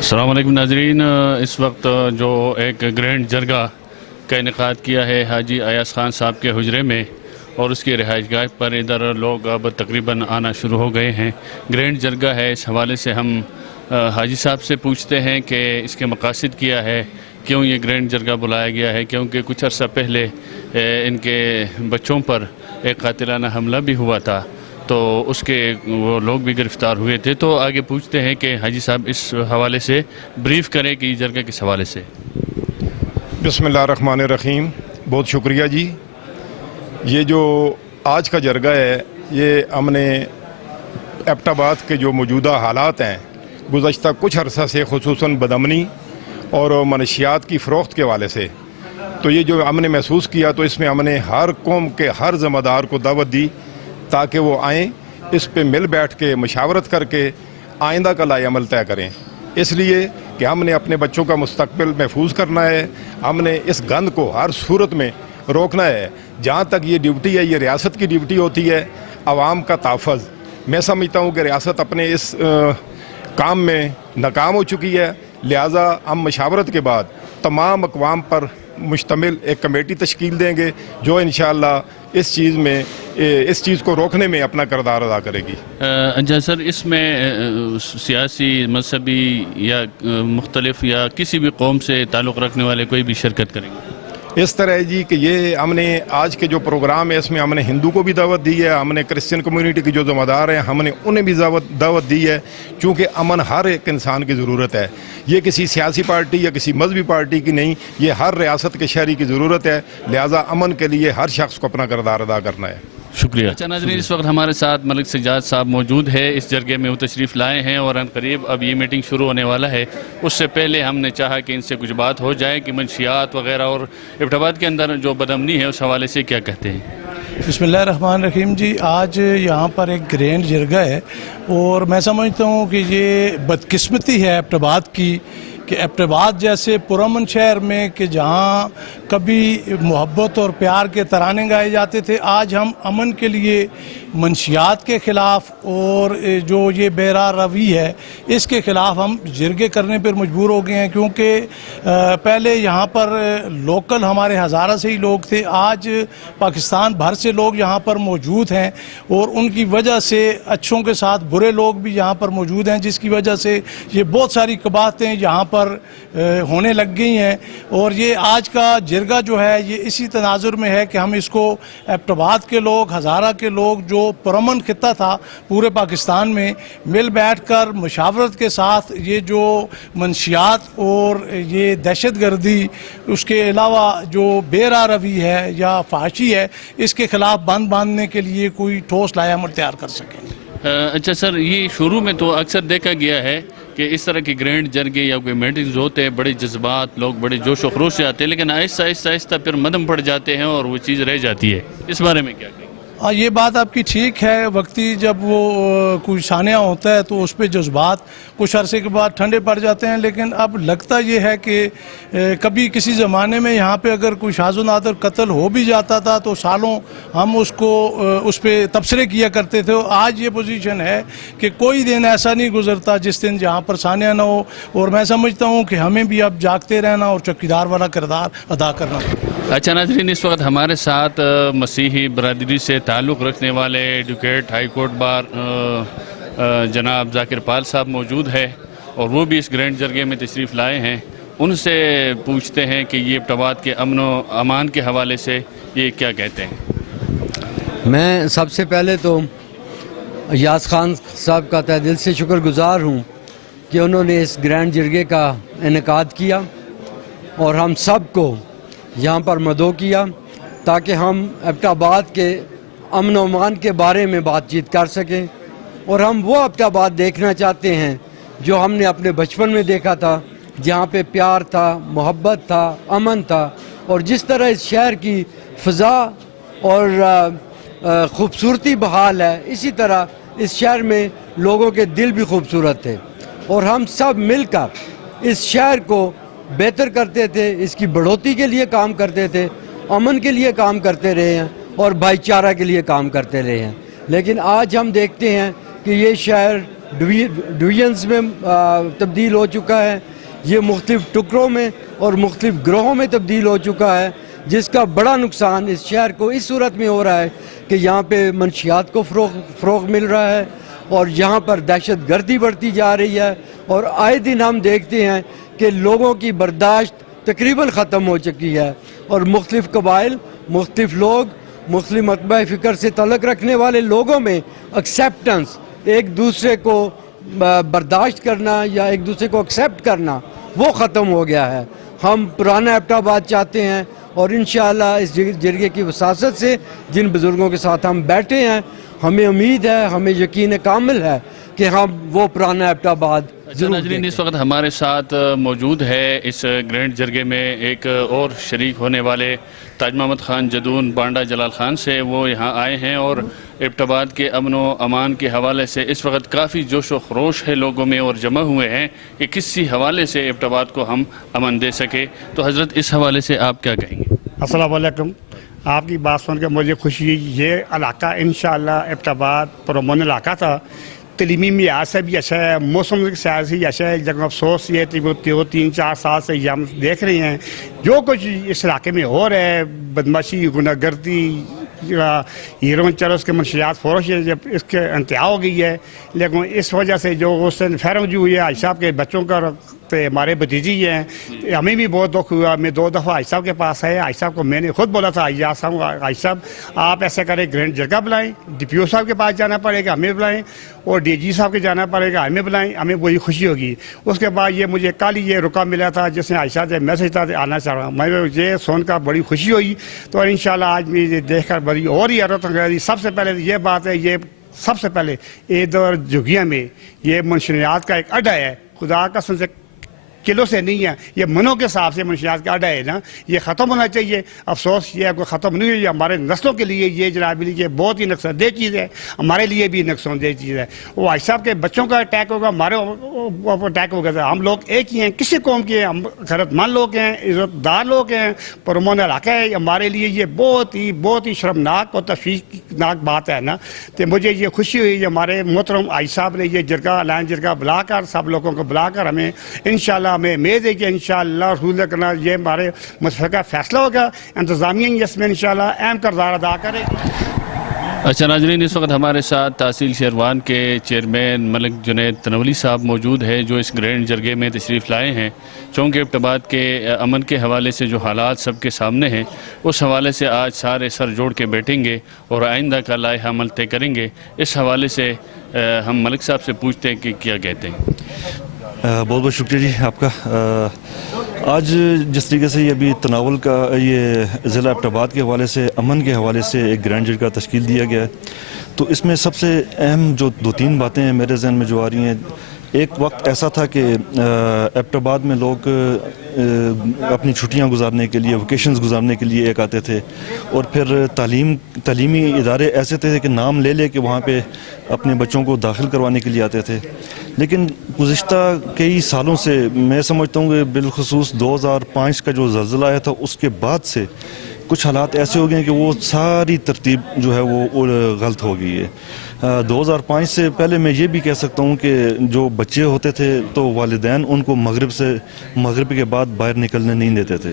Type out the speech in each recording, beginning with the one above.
السلام علیکم ناظرین، اس وقت جو ایک گرینڈ جرگہ کا انعقاد کیا ہے حاجی ایاز خان صاحب کے حجرے میں اور اس کی رہائش گاہ پر ادھر لوگ اب تقریباً آنا شروع ہو گئے ہیں۔ گرینڈ جرگہ ہے، اس حوالے سے ہم حاجی صاحب سے پوچھتے ہیں کہ اس کے مقاصد کیا ہے، کیوں یہ گرینڈ جرگہ بلایا گیا ہے، کیونکہ کچھ عرصہ پہلے ان کے بچوں پر ایک قاتلانہ حملہ بھی ہوا تھا تو اس کے وہ لوگ بھی گرفتار ہوئے تھے۔ تو آگے پوچھتے ہیں کہ حاجی صاحب اس حوالے سے بریف کریں کہ یہ جرگہ کس حوالے سے۔ بسم اللہ الرحمن الرحیم، بہت شکریہ جی۔ یہ جو آج کا جرگہ ہے یہ ہم نے ایبٹ آباد کے جو موجودہ حالات ہیں گزشتہ کچھ عرصہ سے، خصوصاً بدامنی اور منشیات کی فروخت کے حوالے سے، تو یہ جو ہم نے محسوس کیا تو اس میں ہم نے ہر قوم کے ہر ذمہ دار کو دعوت دی تاکہ وہ آئیں، اس پہ مل بیٹھ کے مشاورت کر کے آئندہ کا لائحہ عمل طے کریں، اس لیے کہ ہم نے اپنے بچوں کا مستقبل محفوظ کرنا ہے۔ ہم نے اس گند کو ہر صورت میں روکنا ہے۔ جہاں تک یہ ڈیوٹی ہے، یہ ریاست کی ڈیوٹی ہوتی ہے، عوام کا تحفظ۔ میں سمجھتا ہوں کہ ریاست اپنے اس کام میں ناکام ہو چکی ہے، لہٰذا ہم مشاورت کے بعد تمام اقوام پر مشتمل ایک کمیٹی تشکیل دیں گے جو انشاءاللہ اس چیز کو روکنے میں اپنا کردار ادا کرے گی۔ اچھا سر، اس میں سیاسی، مذہبی یا مختلف یا کسی بھی قوم سے تعلق رکھنے والے کوئی بھی شرکت کریں گے؟ اس طرح ہے جی کہ یہ ہم نے آج کے جو پروگرام ہے اس میں ہم نے ہندو کو بھی دعوت دی ہے، ہم نے کرسچن کمیونٹی کی جو ذمہ دار ہیں ہم نے انہیں بھی دعوت دی ہے، چونکہ امن ہر ایک انسان کی ضرورت ہے۔ یہ کسی سیاسی پارٹی یا کسی مذہبی پارٹی کی نہیں، یہ ہر ریاست کے شہری کی ضرورت ہے، لہٰذا امن کے لیے ہر شخص کو اپنا کردار ادا کرنا ہے۔ شکریہ۔ اچھا ناظرین، اس وقت ہمارے ساتھ ملک سجاد صاحب موجود ہے، اس جرگے میں وہ تشریف لائے ہیں اور عنقریب اب یہ میٹنگ شروع ہونے والا ہے۔ اس سے پہلے ہم نے چاہا کہ ان سے کچھ بات ہو جائے کہ منشیات وغیرہ اور ایبٹ آباد کے اندر جو بدامنی ہے اس حوالے سے کیا کہتے ہیں۔ بسم اللہ الرحمن الرحیم جی، آج یہاں پر ایک گرینڈ جرگہ ہے اور میں سمجھتا ہوں کہ یہ بدقسمتی ہے ایبٹ آباد کی کہ ایبٹ آباد جیسے پرامن شہر میں کہ جہاں کبھی محبت اور پیار کے ترانے گائے جاتے تھے، آج ہم امن کے لیے منشیات کے خلاف اور جو یہ بے راہ روی ہے اس کے خلاف ہم جرگے کرنے پر مجبور ہو گئے ہیں، کیونکہ پہلے یہاں پر لوکل ہمارے ہزارہ سے ہی لوگ تھے، آج پاکستان بھر سے لوگ یہاں پر موجود ہیں اور ان کی وجہ سے اچھوں کے ساتھ برے لوگ بھی یہاں پر موجود ہیں، جس کی وجہ سے یہ بہت ساری قباحتیں یہاں پر ہونے لگ گئی ہیں۔ اور یہ آج کا جرگہ جو ہے یہ اسی تناظر میں ہے کہ ہم اس کو ایبٹ آباد کے لوگ، ہزارہ کے لوگ، جو پرامن خطہ تھا پورے پاکستان میں، مل بیٹھ کر مشاورت کے ساتھ یہ جو منشیات اور یہ دہشت گردی، اس کے علاوہ جو بے راہ روی ہے یا فحاشی ہے، اس کے خلاف بند باندھنے کے لیے کوئی ٹھوس لائحہ عمل تیار کر سکیں۔ اچھا سر، یہ شروع میں تو اکثر دیکھا گیا ہے کہ اس طرح کی گرینڈ جرگے یا کوئی میٹنگز ہوتے ہیں، بڑے جذبات، لوگ بڑے جوش و خروش سے آتے ہیں، لیکن آہستہ آہستہ پھر مدھم پڑ جاتے ہیں اور وہ چیز رہ جاتی ہے۔ اس بارے میں کیا کہیں گے؟ یہ بات آپ کی ٹھیک ہے، وقتی جب وہ کوئی سانحہ ہوتا ہے تو اس پہ جذبات کچھ عرصے کے بعد ٹھنڈے پڑ جاتے ہیں، لیکن اب لگتا یہ ہے کہ کبھی کسی زمانے میں یہاں پہ اگر کوئی شاذ و نادر قتل ہو بھی جاتا تھا تو سالوں ہم اس پہ تبصرے کیا کرتے تھے۔ آج یہ پوزیشن ہے کہ کوئی دن ایسا نہیں گزرتا جس دن جہاں پر سانحہ نہ ہو، اور میں سمجھتا ہوں کہ ہمیں بھی اب جاگتے رہنا اور چوکیدار والا کردار ادا کرنا۔ اچھا ناظرین، اس وقت ہمارے ساتھ مسیحی برادری سے تعلق رکھنے والے ایڈوکیٹ ہائی کورٹ بار جناب ذاکر پال صاحب موجود ہے اور وہ بھی اس گرینڈ جرگے میں تشریف لائے ہیں۔ ان سے پوچھتے ہیں کہ یہ ایبٹ آباد کے امن و امان کے حوالے سے یہ کیا کہتے ہیں۔ میں سب سے پہلے تو ایاز خان صاحب کا تہ دل سے شکر گزار ہوں کہ انہوں نے اس گرینڈ جرگے کا انعقاد کیا اور ہم سب کو یہاں پر مدعو کیا تاکہ ہم ایبٹ آباد کے امن و امان کے بارے میں بات چیت کر سکیں، اور ہم وہ ایبٹ آباد دیکھنا چاہتے ہیں جو ہم نے اپنے بچپن میں دیکھا تھا، جہاں پہ پیار تھا، محبت تھا، امن تھا، اور جس طرح اس شہر کی فضا اور خوبصورتی بحال ہے، اسی طرح اس شہر میں لوگوں کے دل بھی خوبصورت تھے، اور ہم سب مل کر اس شہر کو بہتر کرتے تھے، اس کی بڑھوتی کے لیے کام کرتے تھے، امن کے لیے کام کرتے رہے ہیں اور بھائی چارہ کے لیے کام کرتے رہے ہیں۔ لیکن آج ہم دیکھتے ہیں کہ یہ شہر ڈویژنز میں تبدیل ہو چکا ہے، یہ مختلف ٹکڑوں میں اور مختلف گروہوں میں تبدیل ہو چکا ہے، جس کا بڑا نقصان اس شہر کو اس صورت میں ہو رہا ہے کہ یہاں پہ منشیات کو فروغ مل رہا ہے اور یہاں پر دہشت گردی بڑھتی جا رہی ہے، اور آئے دن ہم دیکھتے ہیں کہ لوگوں کی برداشت تقریباً ختم ہو چکی ہے، اور مختلف قبائل، مختلف لوگ، مختلف مطبع فکر سے تعلق رکھنے والے لوگوں میں ایکسیپٹنس، ایک دوسرے کو برداشت کرنا یا ایک دوسرے کو ایکسیپٹ کرنا، وہ ختم ہو گیا ہے۔ ہم پرانا ایبٹ آباد چاہتے ہیں، اور انشاءاللہ اس جرگے کی وساطت سے جن بزرگوں کے ساتھ ہم بیٹھے ہیں، ہمیں امید ہے، ہمیں یقین کامل ہے کہ ہم وہ پرانا ایبٹ آباد ضرور ناظرین، اس وقت ہمارے ساتھ موجود ہے اس گرینڈ جرگے میں ایک اور شریک ہونے والے تاج محمد خان جدون بانڈا جلال خان سے۔ وہ یہاں آئے ہیں اور ایبٹ آباد کے امن و امان کے حوالے سے اس وقت کافی جوش و خروش ہے لوگوں میں، اور جمع ہوئے ہیں کہ کسی حوالے سے ایبٹ آباد کو ہم امن دے سکے۔ تو حضرت اس حوالے سے آپ کیا کہیں گے؟ السلام علیکم۔ آپ کی بات سن کے مجھے خوشی ہوئی۔ یہ علاقہ انشاءاللہ ایبٹ آباد پرامن علاقہ تھا، تعلیمی معیار سے بھی اچھا ہے، موسم کے سیاح سے بھی اچھا ہے، لیکن افسوس یہ کہ وہ 3-4 سال سے یہ ہم دیکھ رہے ہیں جو کچھ اس علاقے میں ہو رہا ہے، بدماشی، گناہ گردی، ہیرون چرس کے منشیات فروش ہے، جب اس کے انتہا ہو گئی ہے۔ لیکن اس وجہ سے جو اس سے فیرنگ جو ہوئی ہے حاج صاحب کے بچوں کا، ہمارے بھتیجی ہیں، ہمیں بھی بہت دکھ ہوا۔ میں 2 دفعہ حاج صاحب کے پاس آئے، حاج صاحب کو میں نے خود بولا تھا، حاج صاحب آپ ایسے کریں، گرینڈ جرگہ بلائیں، ڈی پی او صاحب کے پاس جانا پڑے گا، ہمیں بلائیں، اور ڈی جی صاحب کے جانا پڑے گا، ہمیں بلائیں، ہمیں وہی خوشی ہوگی۔ اس کے بعد یہ مجھے کل ہی یہ رکا ملا تھا جس نے حاج صاحب سے میسج تھا آنا چاہ رہا ہوں، میں یہ سن کر بڑی خوشی ہوئی۔ تو انشاءاللہ آج میں یہ دیکھ کر بڑی اور ہی حیرت انگیزی۔ سب سے پہلے یہ بات ہے، یہ سب سے پہلے ادھر جھگیاں میں یہ منشیات کا ایک اڈا ہے، خدا کا سن سے کلو سے نہیں ہے، یہ منوں کے حساب سے منشیات کا اڈا ہے نا، یہ ختم ہونا چاہیے۔ افسوس یہ ہے کہ ختم نہیں ہوئی، ہمارے نسلوں کے لیے یہ جناب یہ بہت ہی نقصان دہ چیز ہے، ہمارے لیے بھی نقصان دہ چیز ہے۔ وہ حاج صاحب کے بچوں کا اٹیک ہوگا، ہمارے اٹیک ہوگا، ہم لوگ ایک ہی ہیں، کسی قوم کے، ہم غیرت مند لوگ ہیں، عزت دار لوگ ہیں، پرامن علاقہ ہے، ہمارے لیے یہ بہت ہی شرمناک اور تشویشناک بات ہے نا۔ تو مجھے یہ خوشی ہوئی ہمارے محترم حاج صاحب نے یہ جرگہ، لائن جرگہ بلا کر، سب لوگوں کو بلا کر ہمیں انشاءاللہ ہمیں امید ہے کہ انشاءاللہ رسول کرنا یہ ہمارے متفقہ فیصلہ ہوگا، انتظامیہ اس میں انشاءاللہ اہم کردار ادا کرے گی۔ اچھا ناظرین، اس وقت ہمارے ساتھ تحصیل شیروان کے چیئرمین ملک جنید تنولی صاحب موجود ہیں، جو اس گرینڈ جرگے میں تشریف لائے ہیں۔ چونکہ ایبٹ آباد کے امن کے حوالے سے جو حالات سب کے سامنے ہیں، اس حوالے سے آج سارے سر جوڑ کے بیٹھیں گے اور آئندہ کا لائحہ عمل طے کریں گے۔ اس حوالے سے ہم ملک صاحب سے پوچھتے ہیں کہ کیا کہتے ہیں۔ بہت بہت شکریہ جی آپ کا۔ آج جس طریقے سے یہ ابھی تناول کا یہ ضلع ایبٹ آباد کے حوالے سے، امن کے حوالے سے ایک گرینڈ جرگہ تشکیل دیا گیا ہے، تو اس میں سب سے اہم جو 2-3 باتیں ہیں میرے ذہن میں جو آ رہی ہیں۔ ایک وقت ایسا تھا کہ ایبٹ آباد میں لوگ اپنی چھٹیاں گزارنے کے لیے، ویکیشنز گزارنے کے لیے ایک آتے تھے، اور پھر تعلیمی ادارے ایسے تھے کہ نام لے کے وہاں پہ اپنے بچوں کو داخل کروانے کے لیے آتے تھے۔ لیکن گزشتہ کئی سالوں سے میں سمجھتا ہوں کہ بالخصوص 2005 کا جو زلزلہ آیا تھا، اس کے بعد سے کچھ حالات ایسے ہو گئے ہیں کہ وہ ساری ترتیب جو ہے وہ غلط ہو گئی ہے۔ 2005 سے پہلے میں یہ بھی کہہ سکتا ہوں کہ جو بچے ہوتے تھے تو والدین ان کو مغرب کے بعد باہر نکلنے نہیں دیتے تھے۔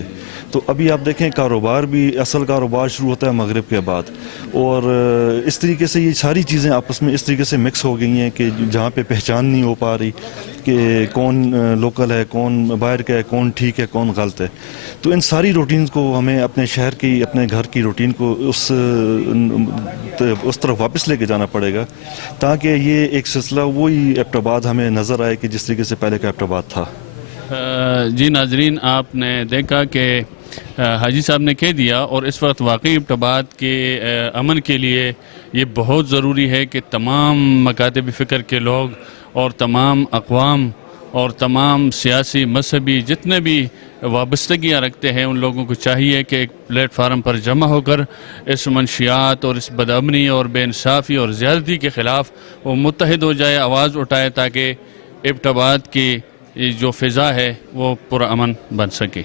تو ابھی آپ دیکھیں کاروبار بھی، اصل کاروبار شروع ہوتا ہے مغرب کے بعد، اور اس طریقے سے یہ ساری چیزیں آپس میں اس طریقے سے مکس ہو گئی ہیں کہ جہاں پہ پہچان نہیں ہو پا رہی کہ کون لوکل ہے، کون باہر کا ہے، کون ٹھیک ہے، کون غلط ہے۔ تو ان ساری روٹینز کو ہمیں اپنے شہر کی، اپنے گھر کی روٹین کو اس طرف واپس لے کے جانا پڑے گا، تاکہ یہ ایک سلسلہ وہی ایبٹ آباد ہمیں نظر آئے کہ جس طریقے سے پہلے کا ایبٹ آباد تھا۔ جی ناظرین، آپ نے دیکھا کہ حاجی صاحب نے کہہ دیا، اور اس وقت واقعی ایبٹ آباد کے امن کے لیے یہ بہت ضروری ہے کہ تمام مکاتب فکر کے لوگ اور تمام اقوام اور تمام سیاسی، مذہبی جتنے بھی وابستگیاں رکھتے ہیں، ان لوگوں کو چاہیے کہ ایک پلیٹ فارم پر جمع ہو کر اس منشیات اور اس بدامنی اور بے انصافی اور زیادتی کے خلاف وہ متحد ہو جائے، آواز اٹھائے، تاکہ ایبٹ آباد کی جو فضا ہے وہ پرامن بن سکے۔